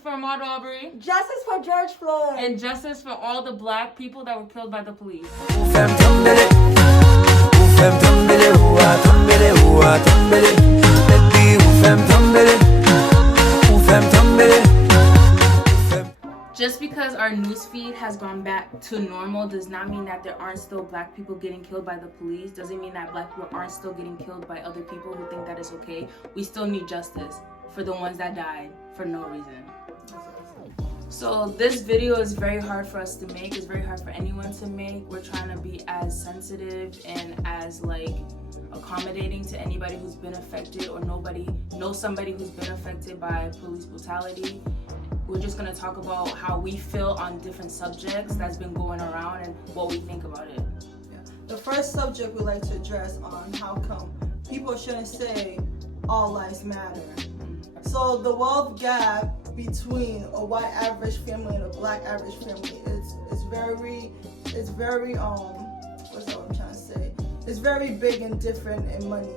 justice for Ahmaud Arbery. Justice for George Floyd. And justice for all the black people that were killed by the police. Just because our newsfeed has gone back to normal does not mean that there aren't still black people getting killed by the police. Doesn't mean that black people aren't still getting killed by other people who think that it's okay. We still need justice for the ones that died for no reason. So this video is very hard for us to make. It's very hard for anyone to make. We're trying to be as sensitive and as accommodating to anybody who's been affected or knows somebody who's been affected by police brutality. We're just going to talk about how we feel on different subjects that's been going around and what we think about it. Yeah. The first subject we like to address on how come people shouldn't say all lives matter. So the wealth gap between a white average family and a black average family is very what's that what I'm trying to say? It's very big and different in money.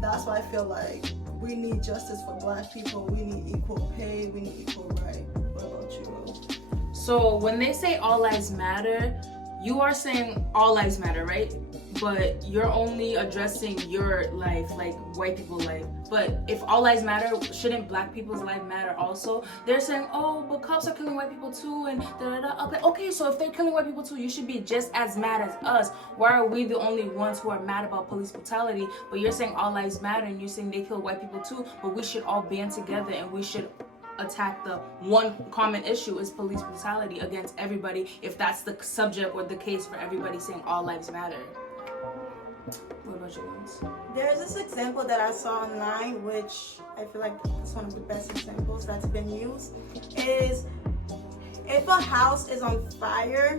That's why I feel like we need justice for black people. We need equal pay. We need equal right. What about you, Rose? So when they say all lives matter, you are saying all lives matter, right? But you're only addressing your life, like white people's life. But if all lives matter, shouldn't black people's life matter also? They're saying, oh, but cops are killing white people too, and da-da-da. Okay, so if they're killing white people too, you should be just as mad as us. Why are we the only ones who are mad about police brutality? But you're saying all lives matter, and you're saying they kill white people too, but we should all band together, and we should attack the one common issue is police brutality against everybody, if that's the subject or the case for everybody saying all lives matter. What about you, Lance? There's this example that I saw online, which I feel like it's one of the best examples that's been used, is if a house is on fire,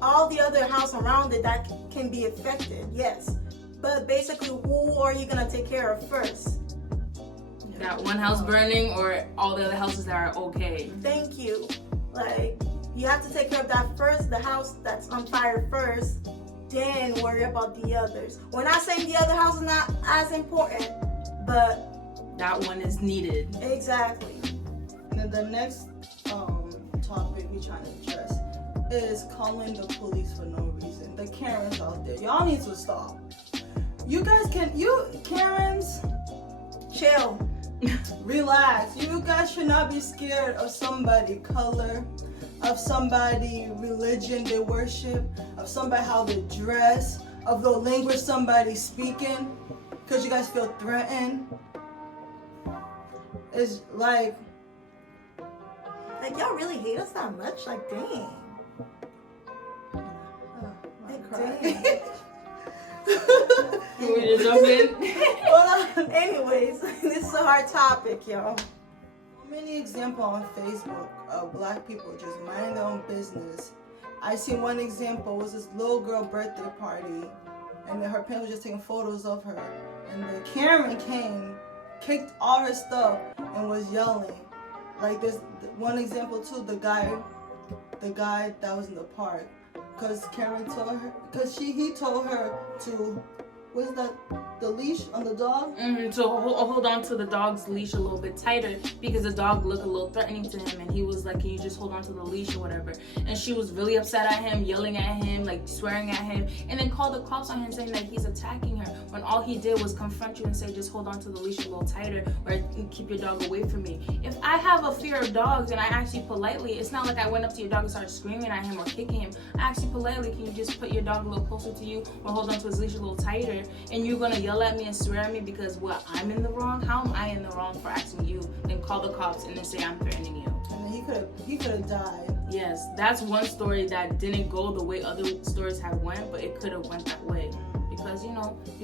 all the other house around it that can be affected, yes. But basically, who are you gonna take care of first? That one house burning or all the other houses that are okay? Thank you. You have to take care of that first, the house that's on fire first, then worry about the others. We're not saying the other house is not as important, but that one is needed. Exactly. And the next topic we're trying to address is calling the police for no reason. The Karens out there, y'all need to stop. You Karens, chill. Relax. You guys should not be scared of somebody color, of somebody religion they worship, of somebody how they dress, of the language somebody's speaking, because you guys feel threatened. It's y'all really hate us that much? Dang. Dang. You want me to jump in? Well, anyways, this is a hard topic, y'all. Many examples on Facebook of black people just minding their own business. I seen one example was this little girl birthday party, and then her parents were just taking photos of her, and the Karen came, kicked all her stuff, and was yelling. This one example too, the guy that was in the park, because Karen told her, he told her to, what's that, the leash on the dog? To hold on to the dog's leash a little bit tighter because the dog looked a little threatening to him, and he was like, can you just hold on to the leash or whatever? And she was really upset at him, yelling at him, swearing at him, and then called the cops on him saying that he's attacking her, when all he did was confront you and say, just hold on to the leash a little tighter or keep your dog away from me. If I have a fear of dogs and I asked you politely, it's not like I went up to your dog and started screaming at him or kicking him. I asked you politely, can you just put your dog a little closer to you or hold on to his leash a little tighter? And you're gonna yell at me and swear at me because I'm in the wrong? How am I in the wrong for asking you? Then call the cops and then say I'm threatening you. And then he could have died. Yes, that's one story that didn't go the way other stories have went, but it could have went that way. Because you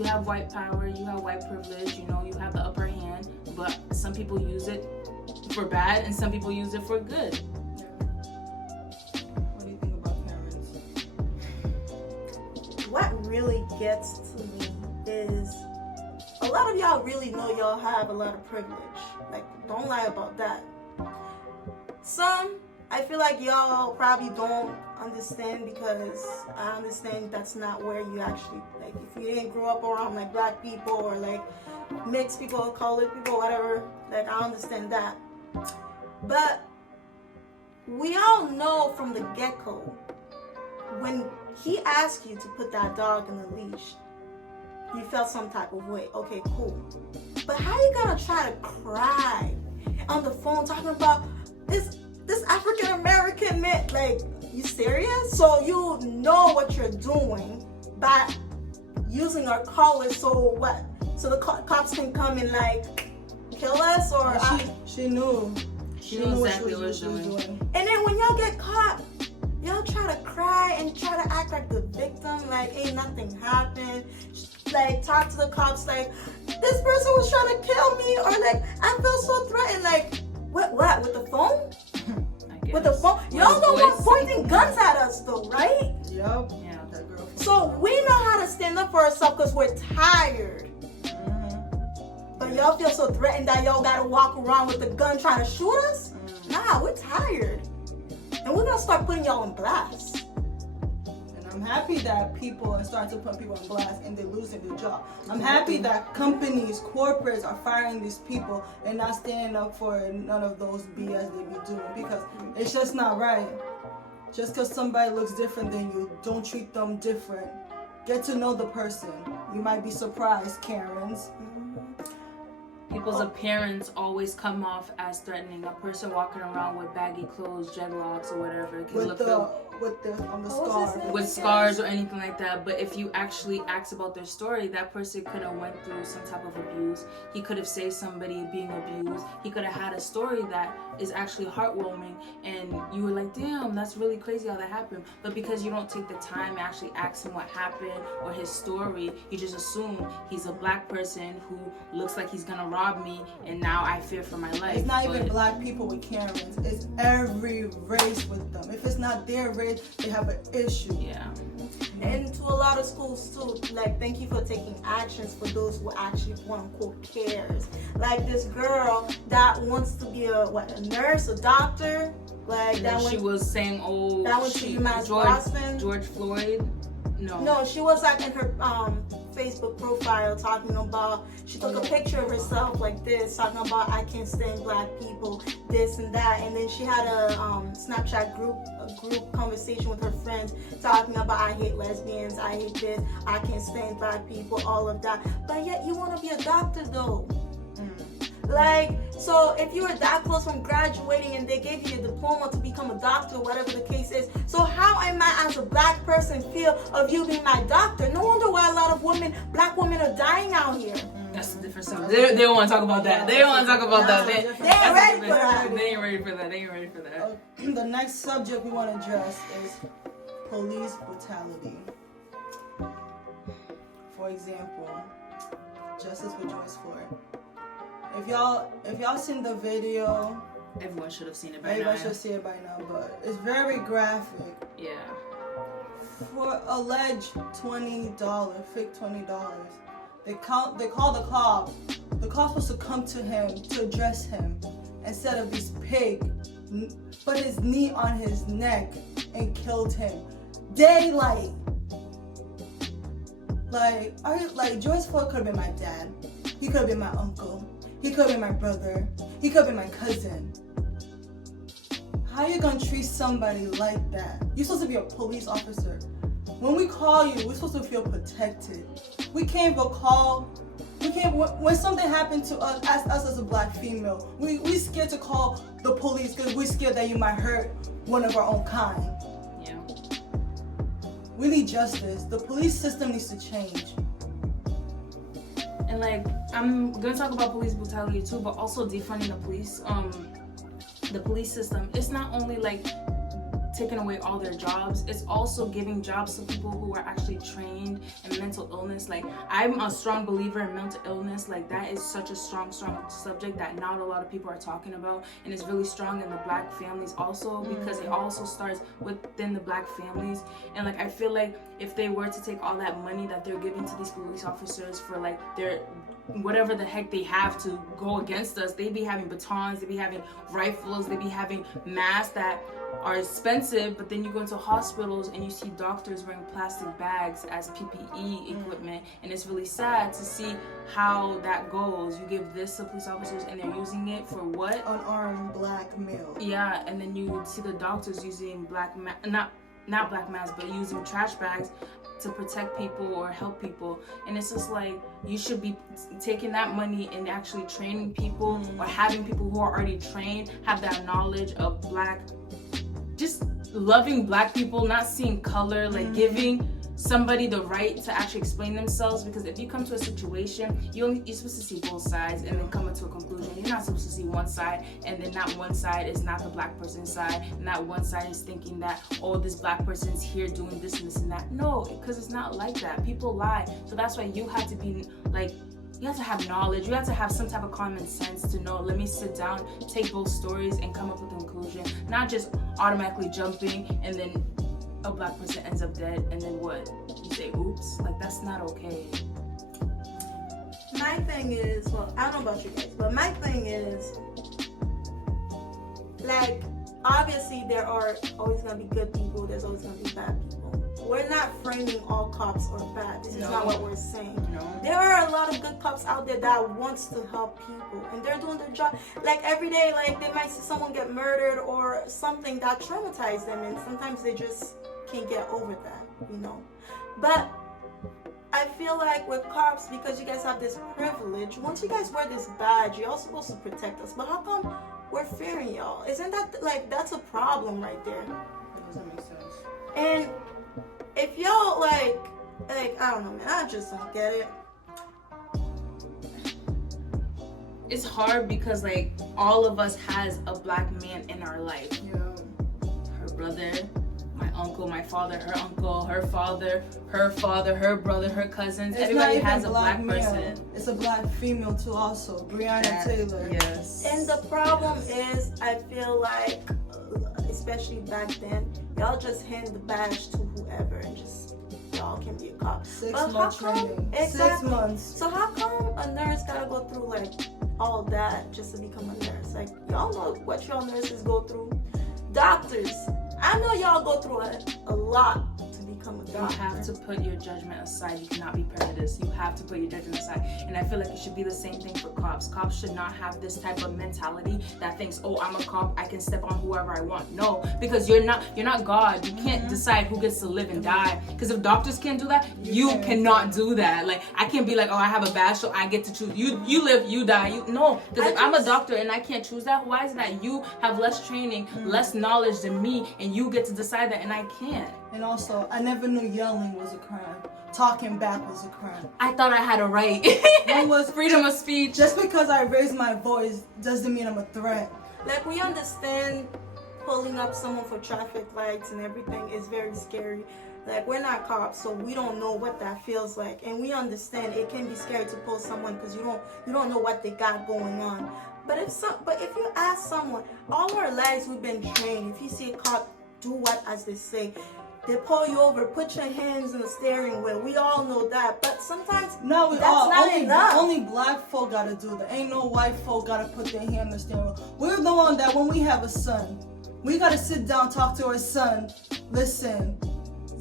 have white power, you have white privilege, you have the upper hand, but some people use it for bad and some people use it for good. What do you think about parents? What really gets to me is a lot of y'all really know y'all have a lot of privilege. Don't lie about that. Some, I feel like y'all probably don't understand, because I understand that's not where you actually, like, if you didn't grow up around like black people or like mixed people, colored people, whatever, like I understand that. But we all know from the get-go, when he asked you to put that dog in a leash, you felt some type of way. Okay, cool. But how you gonna try to cry on the phone talking about this African American man? Like, you serious? So you know what you're doing by using our colors, so what? So the cops can come and like kill us, or she knew. She knew exactly what she was doing. And then when y'all get caught, y'all try to cry and try to act like the victim, like ain't nothing happened. Like talk to the cops like this person was trying to kill me, or like I felt so threatened. Like what with the phone? With the phone? Y'all don't want pointing guns at us though, right? Yup. Yeah. That girl. So we know how to stand up for ourselves because we're tired. But y'all feel so threatened that y'all gotta walk around with a gun trying to shoot us? Nah, we're tired. And we're gonna start putting y'all on blast. And I'm happy that people are starting to put people on blast and they're losing their job. I'm happy that companies, corporates are firing these people and not standing up for none of those BS they be doing, because it's just not right. Just because somebody looks different than you, don't treat them different. Get to know the person. You might be surprised, Karens. People's appearance always come off as threatening. A person walking around with baggy clothes, dreadlocks, or whatever can look On the scar. with scars or anything like that. But if you actually ask about their story, that person could have went through some type of abuse. He could have saved somebody being abused. He could have had a story that is actually heartwarming, and you were like, damn, that's really crazy how that happened. But because you don't take the time to actually ask him what happened or his story, you just assume he's a black person who looks like he's gonna rob me, and now I fear for my life. It's not even black people with Karens. It's every race with them. If it's not their race, they have an issue. Yeah. And to a lot of schools too, like, thank you for taking actions for those who actually quote unquote cares. Like this girl that wants to be a nurse, a doctor, like And that then she was saying, oh, that went to UMass Boston. George Floyd. No, she was like in her Facebook profile talking about, she took a picture of herself like this, talking about I can't stand black people, this and that, and then she had a Snapchat group conversation with her friends talking about I hate lesbians, I hate this, I can't stand black people, all of that. But yet you want to be a doctor though. Like, so if you were that close from graduating and they gave you a diploma to become a doctor, whatever the case is, so how am I as a black person feel of you being my doctor? No wonder why a lot of black women are dying out here. That's a different subject. They don't want to talk about that. They don't want to talk about that. They ain't ready for that. They ain't ready for that. They ain't ready for that. The next subject we want to address is police brutality. For example, justice for Joyce Floyd. If y'all seen the video, Everyone should have seen it by now. everybody should see it by now, but it's very graphic. Yeah. For alleged fake $20, they call the cop. The cop's supposed to come to him to address him, instead of this pig put his knee on his neck and killed him. Daylight. Like Joyce Floyd could have been my dad. He could have been my uncle. He could have been my brother. He could have been my cousin. How you gonna treat somebody like that? You're supposed to be a police officer. When we call you, we're supposed to feel protected. We can't even call. When something happened to us as a black female, we scared to call the police because we're scared that you might hurt one of our own kind. Yeah. We need justice. The police system needs to change. And like, I'm gonna talk about police brutality too, but also defunding the police system. It's not only like taking away all their jobs, it's also giving jobs to people who are actually trained in mental illness. Like, I'm a strong believer in mental illness. Like, that is such a strong subject that not a lot of people are talking about, and it's really strong in the black families also, because it also starts within the black families. And like, I feel like if they were to take all that money that they're giving to these police officers for like their whatever the heck they have to go against us, they be having batons, they be having rifles, they be having masks that are expensive, but then you go into hospitals and you see doctors wearing plastic bags as PPE equipment, and it's really sad to see how that goes. You give this to police officers and they're using it for what? Unarmed black male. Yeah, and then you see the doctors using not black masks, but using trash bags to protect people or help people. And it's just like, you should be taking that money and actually training people, or having people who are already trained have that knowledge of just loving black people, not seeing color, like giving somebody the right to actually explain themselves. Because if you come to a situation, you're supposed to see both sides and then come into a conclusion. You're not supposed to see one side, and then that one side is not the black person's side, and that one side is thinking that, oh, this black person's here doing this and this and that. No, because it's not like that. People lie. So that's why you have to be like, you have to have knowledge. You have to have some type of common sense to know, let me sit down, take both stories, and come up with a conclusion. Not just automatically jumping, and then a black person ends up dead, and then what? You say, oops? Like, that's not okay. My thing is, well, I don't know about you guys, but my thing is, like, obviously there are always going to be good people, there's always going to be bad people. We're not framing all cops are bad. This is not what we're saying. No. There are a lot of good cops out there that wants to help people, and they're doing their job. Like, every day, like, they might see someone get murdered or something that traumatized them, and sometimes they just can't get over that, you know. But I feel like with cops, because you guys have this privilege, once you guys wear this badge, you're all supposed to protect us. But how come we're fearing y'all? Isn't that, like, that's a problem right there? That doesn't make sense. And if y'all, like, I don't know, man, I just don't get it. It's hard because, like, all of us has a black man in our life. Yeah. Her brother, my uncle, my father, her uncle, her father, her brother, her cousins. It's Everybody not even has a black male. person. It's a black female too, also. Breonna Taylor. Yes. And the problem is, I feel like, especially back then, y'all just hand the badge to whoever and just, y'all can be a cop. 6 But months how come- training. Exactly. 6 months. So how come a nurse gotta go through, like, all that just to become a nurse? Like, y'all know what y'all nurses go through. Doctors, I know y'all go through a lot to become a You doctor. have to put your judgment aside. You cannot be prejudiced. You have to put your judgment aside. And I feel like it should be the same thing for cops. Cops should not have this type of mentality that thinks, oh, I'm a cop, I can step on whoever I want. No, because you're not God. You can't decide who gets to live and die. Because if doctors can't do that, you cannot do that. Like, I can't be like, oh, I have a badge, so I get to choose. You live, you die. No, because if I'm a doctor and I can't choose that, why is that you have less training, less knowledge than me, and you get to decide that and I can't? And also, I never knew yelling was a crime. Talking back was a crime. I thought I had a right. It was freedom of speech. Just because I raised my voice doesn't mean I'm a threat. Like, we understand pulling up someone for traffic lights and everything is very scary. Like, we're not cops, so we don't know what that feels like. And we understand it can be scary to pull someone because you don't know what they got going on. But if you ask someone, all our lives we've been trained, if you see a cop, do what as they say. They pull you over, put your hands in the steering wheel. We all know that, but sometimes that's not enough. Only black folk gotta do that. Ain't no white folk gotta put their hand in the steering wheel. We're the one that when we have a son, we gotta sit down, talk to our son. Listen,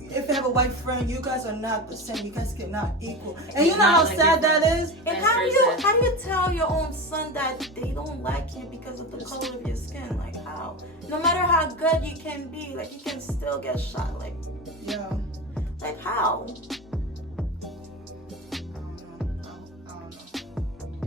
if you have a white friend, you guys are not the same. You guys cannot equal. And you know how sad that is? And how do you tell your own son that they don't like you because of the color of your skin? Like, how? No matter how good you can be, like, you can still get shot. Like, yeah. Like, how? I don't know.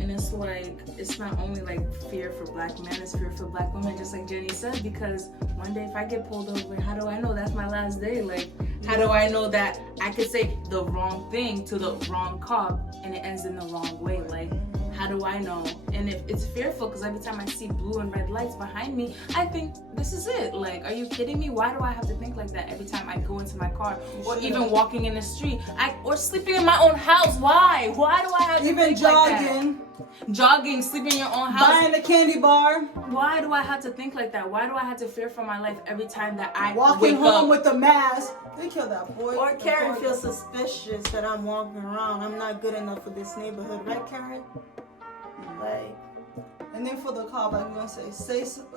And it's like, it's not only like fear for black men, it's fear for black women, just like Jenny said, because one day if I get pulled over, how do I know that's my last day? Like, how do I know that I could say the wrong thing to the wrong cop and it ends in the wrong way? Like, how do I know? And if it's fearful, because every time I see blue and red lights behind me, I think this is it. Like, are you kidding me? Why do I have to think like that every time I go into my car, or even walking in the street, or sleeping in my own house? Why? Why do I have to even think jogging? Like that? Jogging, sleeping in your own house, buying a candy bar. Why do I have to think like that? Why do I have to fear for my life every time that I walking wake home up? With a mask? They kill that boy. Or Karen feels suspicious that I'm walking around. I'm not good enough for this neighborhood, right, Karen? Like, and then for the cop, I'm gonna say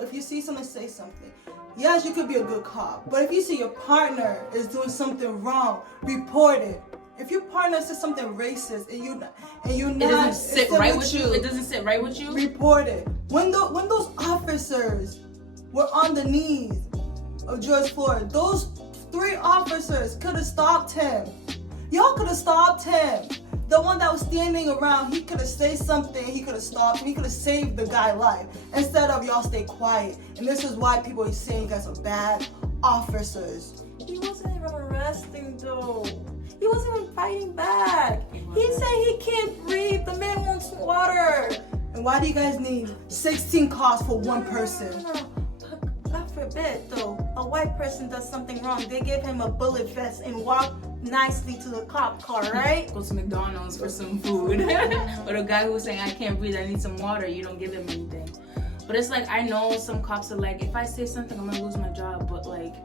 if you see something, say something. yes, you could be a good cop, but if you see your partner is doing something wrong, report it. If your partner says something racist and you're not, it doesn't sit right with you. It doesn't sit right with you. Report it. When those officers were on the knees of George Floyd, those 3 officers could have stopped him. Y'all could have stopped him. The one that was standing around, he could have said something. He could have stopped him. He could have saved the guy's life. Instead of y'all stay quiet. And this is why people are saying you guys are bad officers. He wasn't even arresting though. He wasn't even fighting back. He said he can't breathe. The man wants water. And why do you guys need 16 cars for one person? No. God forbid though, a white person does something wrong. They give him a bullet vest and walk nicely to the cop car, right? Go to McDonald's for some food. But a guy who's saying, I can't breathe, I need some water, you don't give him anything. But it's like, I know some cops are like, if I say something, I'm gonna lose my job. But like,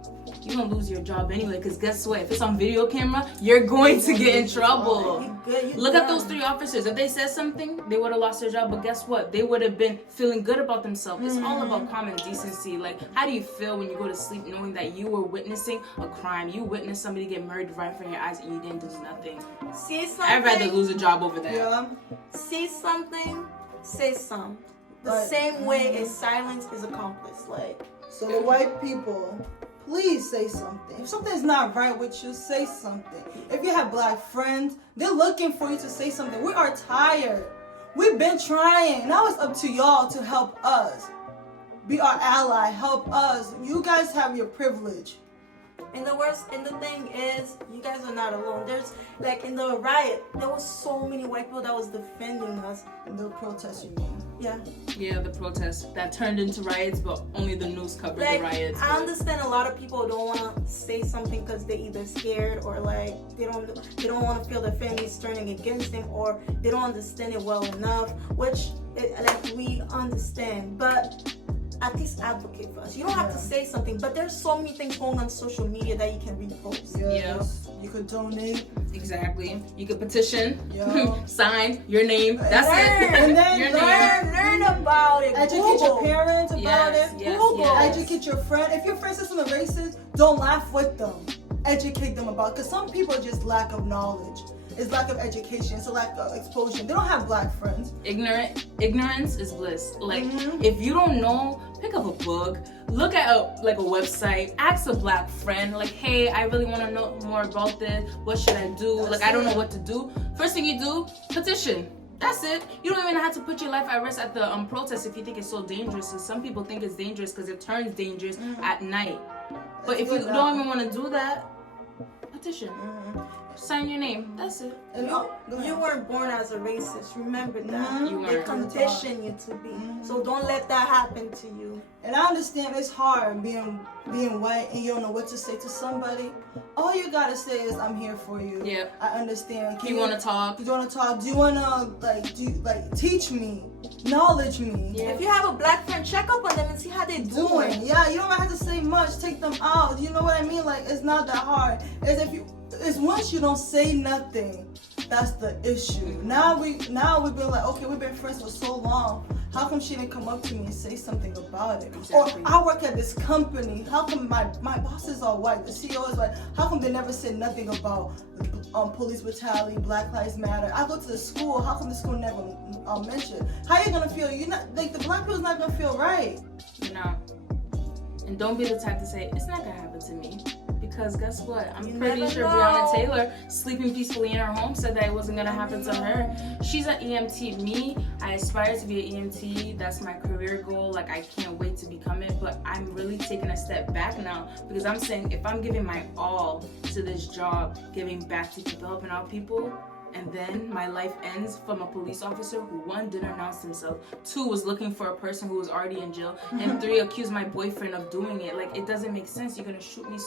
you're gonna lose your job anyway, because guess what? If it's on video camera, you're going to get in trouble. Look at those 3 officers. If they said something, they would have lost their job. But guess what? They would have been feeling good about themselves. It's all about common decency. Like, how do you feel when you go to sleep knowing that you were witnessing a crime? You witnessed somebody get murdered right in front of your eyes and you didn't do nothing. See something? I'd rather lose a job over that. Yeah. See something, say something. The same way as silence is accomplished. Like, so the white people, please say something. If something's not right with you, say something. If you have black friends, they're looking for you to say something. We are tired. We've been trying. Now it's up to y'all to help us. Be our ally. Help us. You guys have your privilege. and the thing is, you guys are not alone. There's, like, in the riot, there was so many white people that was defending us. In the protest, you mean? Yeah, the protests that turned into riots, but only the news covered Like, the riots. I understand a lot of people don't want to say something because they're either scared or like they don't want to feel their families turning against them, or they don't understand it well enough, which like we understand, but at least advocate for us. You don't have to say something, but there's so many things going on social media that you can repost. Yes. You could donate. Exactly. You could petition, Yeah. sign your name. That's it. And then Your learn about it. Educate Google. your parents about it. Google. Educate your friend. If your friend says something racist, don't laugh with them. Educate them about it. Because some people are just lack of knowledge. It's lack of education. It's a lack of exposure. They don't have black friends. Ignorance is bliss. Like, if you don't know, pick up a book, look at a website, ask a black friend, like, hey, I really want to know more about this. What should I do? I don't know what to do. First thing you do, petition. That's it. You don't even have to put your life at risk at the protest if you think it's so dangerous. And some people think it's dangerous because it turns dangerous at night. But if you don't even want to do that, petition. Sign your name. That's it. And You weren't born as a racist. Remember that. You They weren't. condition you to be. So don't let that happen to you. And I understand it's hard being white and you don't know what to say to somebody. All you gotta say is, "I'm here for you." Yeah. I understand. You want to talk? Do you want to talk? Do you want to teach me, knowledge me? Yeah. If you have a black friend, check up on them and see how they're doing. Yeah, you don't have to say much. Take them out. You know what I mean? Like, it's not that hard. It's once you don't say nothing, that's the issue. Now we've been like, okay, we've been friends for so long. How come she didn't come up to me and say something about it? Exactly. Or I work at this company. How come my bosses are white? The CEO is white. How come they never said nothing about police brutality, Black Lives Matter? I go to the school. How come the school never mentioned? How you gonna feel? You're not like the black people's not gonna feel right. You're not. And don't be the type to say, it's not gonna happen to me. Because guess what? I'm pretty sure Breonna Taylor, sleeping peacefully in her home, said that it wasn't gonna happen to her. She's an EMT. Me, I aspire to be an EMT. That's my career goal. Like, I can't wait to become it. But I'm really taking a step back now, because I'm saying, if I'm giving my all to this job, giving back to people, helping out people, and then my life ends from a police officer who, 1, didn't announce himself, 2, was looking for a person who was already in jail, and 3, accused my boyfriend of doing it. Like, it doesn't make sense. You're gonna shoot me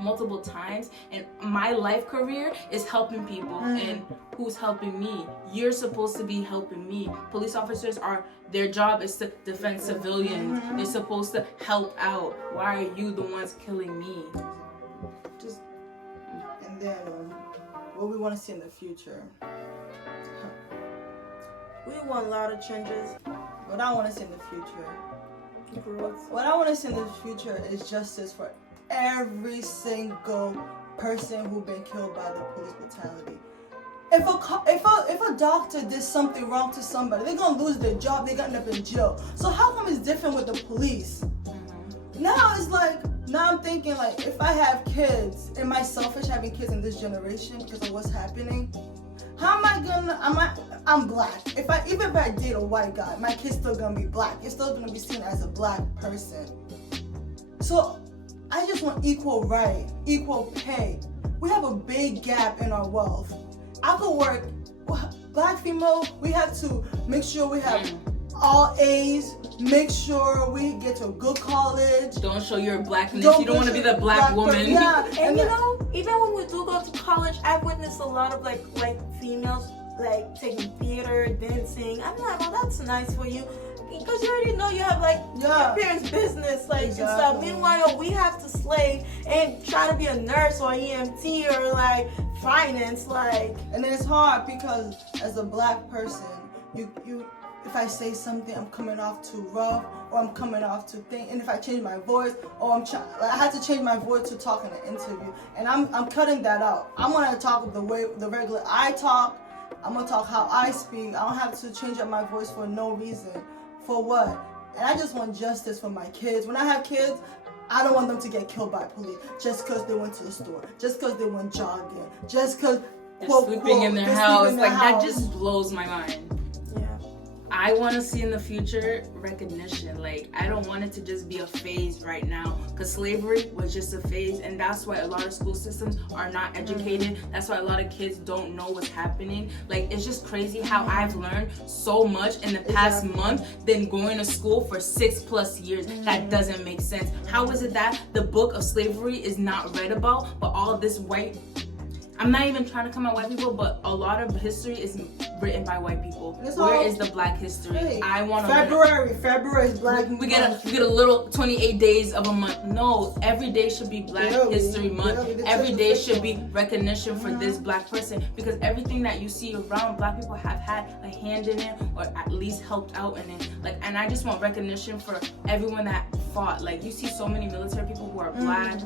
multiple times, and my life career is helping people. And who's helping me? You're supposed to be helping me. Police officers their job is to defend civilians. They're supposed to help out. Why are you the ones killing me? And then what we want to see in the future. We want a lot of changes. What I want to see in the future What I want to see in the future is justice for every single person who's been killed by the police brutality. If a doctor did something wrong to somebody, they're gonna lose their job. They're gonna end up in jail. So how come it's different with the police? Now it's like, now I'm thinking like, if I have kids, am I selfish having kids in this generation because of what's happening? How am I gonna? I'm black. Even if I date a white guy, my kid's still gonna be black. It's still gonna be seen as a black person. So I just want equal right, equal pay. We have a big gap in our wealth. I could work. Black female, we have to make sure we have all A's. Make sure we get to a good college. Don't show your blackness. You don't want to be the black woman. Yeah, and you know, even when we do go to college, I've witnessed a lot of like females like taking theater, dancing. I'm like, oh, that's nice for you, because you already know you have like your parents' business, like and stuff. Meanwhile, we have to slave and try to be a nurse or EMT or like finance, like. And it's hard because as a black person, you. If I say something, I'm coming off too rough, or I'm coming off too thin. And if I change my voice, or I had to change my voice to talk in an interview, and I'm cutting that out. I'm gonna talk the regular I talk. I'm gonna talk how I speak. I don't have to change up my voice for no reason. For what? And I just want justice for my kids. When I have kids, I don't want them to get killed by police just because they went to the store, just because they went jogging, just because they're sleeping in their house. That just blows my mind. I want to see in the future recognition. Like, I don't want it to just be a phase right now, because slavery was just a phase, and that's why a lot of school systems are not educated. That's why a lot of kids don't know what's happening. Like, it's just crazy how I've learned so much in the past month than going to school for 6+ years. That doesn't make sense. How is it that the book of slavery is not read about, but all of this white, I'm not even trying to come at white people, but a lot of history is written by white people. Where is the black history? Hey, I want to. February is black. We get a little 28 days of a month. No, every day should be Black History Month. Every day should be recognition for this black person, because everything that you see around, black people have had a hand in it, or at least helped out in it. Like, and I just want recognition for everyone that fought. Like, you see so many military people who are black.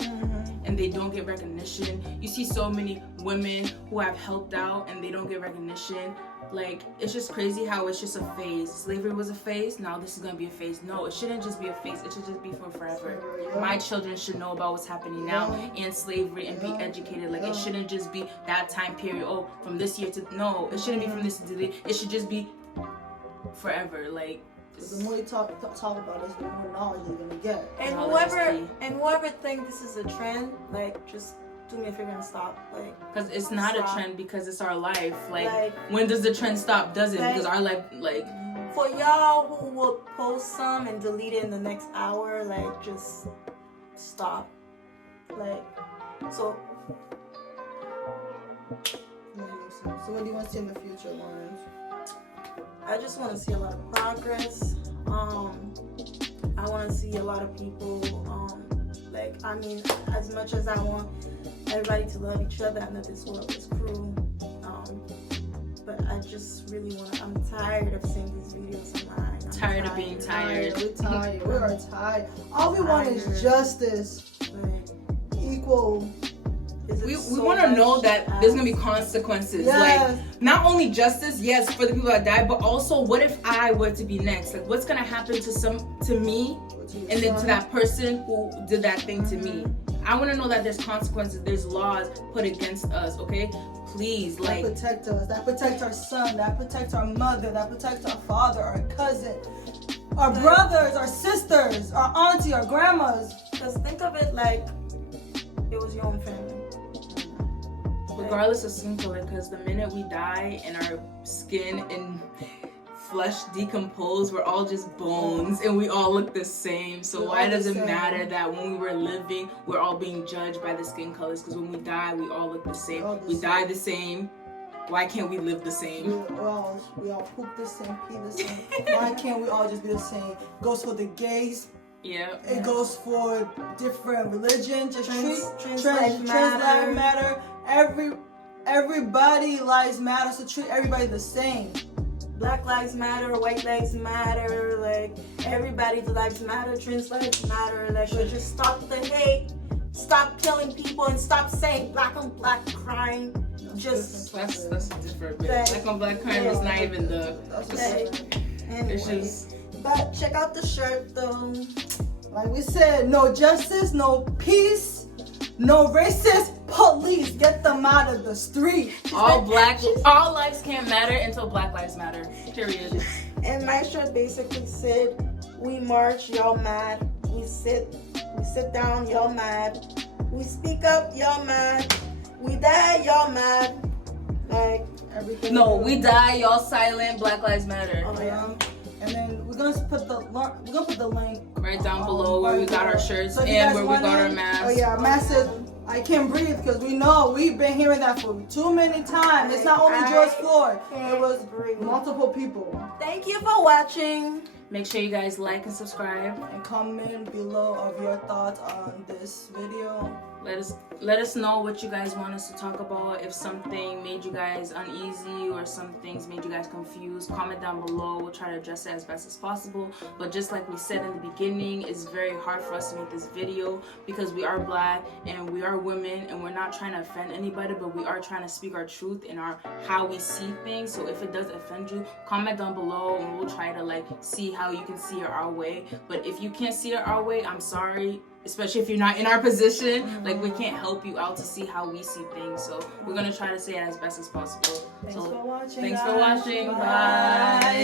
And they don't get recognition. You see so many women who have helped out and they don't get recognition. Like, it's just crazy how it's just a phase. Slavery was a phase, now this is gonna be a phase. No, it shouldn't just be a phase, it should just be for forever. My children should know about what's happening now in slavery and be educated. Like, it shouldn't just be that time period, from this year to, no, it shouldn't be from this to this. It should just be forever. Like, the more you talk about this, the more knowledge you're gonna get. And whoever think this is a trend, like, just do me a favor and stop. Like, because it's not a trend, because it's our life. Like, when does the trend stop? Doesn't, because our life, like. For y'all who will post some and delete it in the next hour, like, just stop. Like, so. So what do you want to see in the future, Lawrence? I just want to see a lot of progress. I want to see a lot of people, like, I mean, as much as I want everybody to love each other, I know this world is cruel, but I just really want to, I'm tired of seeing these videos online. Tired of being tired. We're tired. We are tired. All we want is justice, equal. We want to know that there's going to be consequences. Like, not only justice, yes, for the people that died, but also, what if I were to be next? Like, what's going to happen to me, and then to that person who did that thing to me? I want to know that there's consequences, there's laws put against us, okay? Please, like. That protect us, that protect our son, that protect our mother, that protect our father, our cousin, our brothers, our sisters, our auntie, our grandmas. Because think of it like it was your own family. Regardless of skin color, because the minute we die and our skin and flesh decompose, we're all just bones and we all look the same. So why does it matter that when we were living, we're all being judged by the skin colors? Because when we die, we all look the same. We die the same. Why can't we live the same? We all poop the same, pee the same. Why can't we all just be the same? Goes for the gays. Yeah. It goes for different religions. Just trans lives matter. Everybody lives matter, so treat everybody the same. Black lives matter, white lives matter, like everybody's lives matter, trans lives matter. Like, so just stop the hate, stop killing people, and stop saying black on black crime. Just that's different. Black on black crime is not even the. Anyway, It's just. but check out the shirt though. Like we said, no justice, no peace, no racist police. Get them out of the street. All lives can't matter until Black Lives Matter. Period. And my shirt basically said, we march, y'all mad. We sit down, y'all mad. We speak up, y'all mad. We die, y'all mad. Like Everything. No, we die, y'all silent, Black Lives Matter. Oh, yeah. And then we're gonna put the link Right down below where we got our shirts So if you and guys where we want got our in- masks. Oh yeah, masses. I can't breathe because we know we've been hearing that for too many times. It's not only George Floyd. It was multiple people. Thank you for watching. Make sure you guys like and subscribe. And comment below of your thoughts on this video. Let us know what you guys want us to talk about. If something made you guys uneasy or some things made you guys confused, comment down below. We'll try to address it as best as possible. But just like we said in the beginning, it's very hard for us to make this video because we are Black and we are women and we're not trying to offend anybody, but we are trying to speak our truth and how we see things. So if it does offend you, comment down below and we'll try to see how you can see it our way. But if you can't see it our way, I'm sorry. Especially if you're not in our position, we can't help you out to see how we see things. So we're gonna try to say it as best as possible. Thanks for watching. Thanks guys. for watching. Bye. Bye.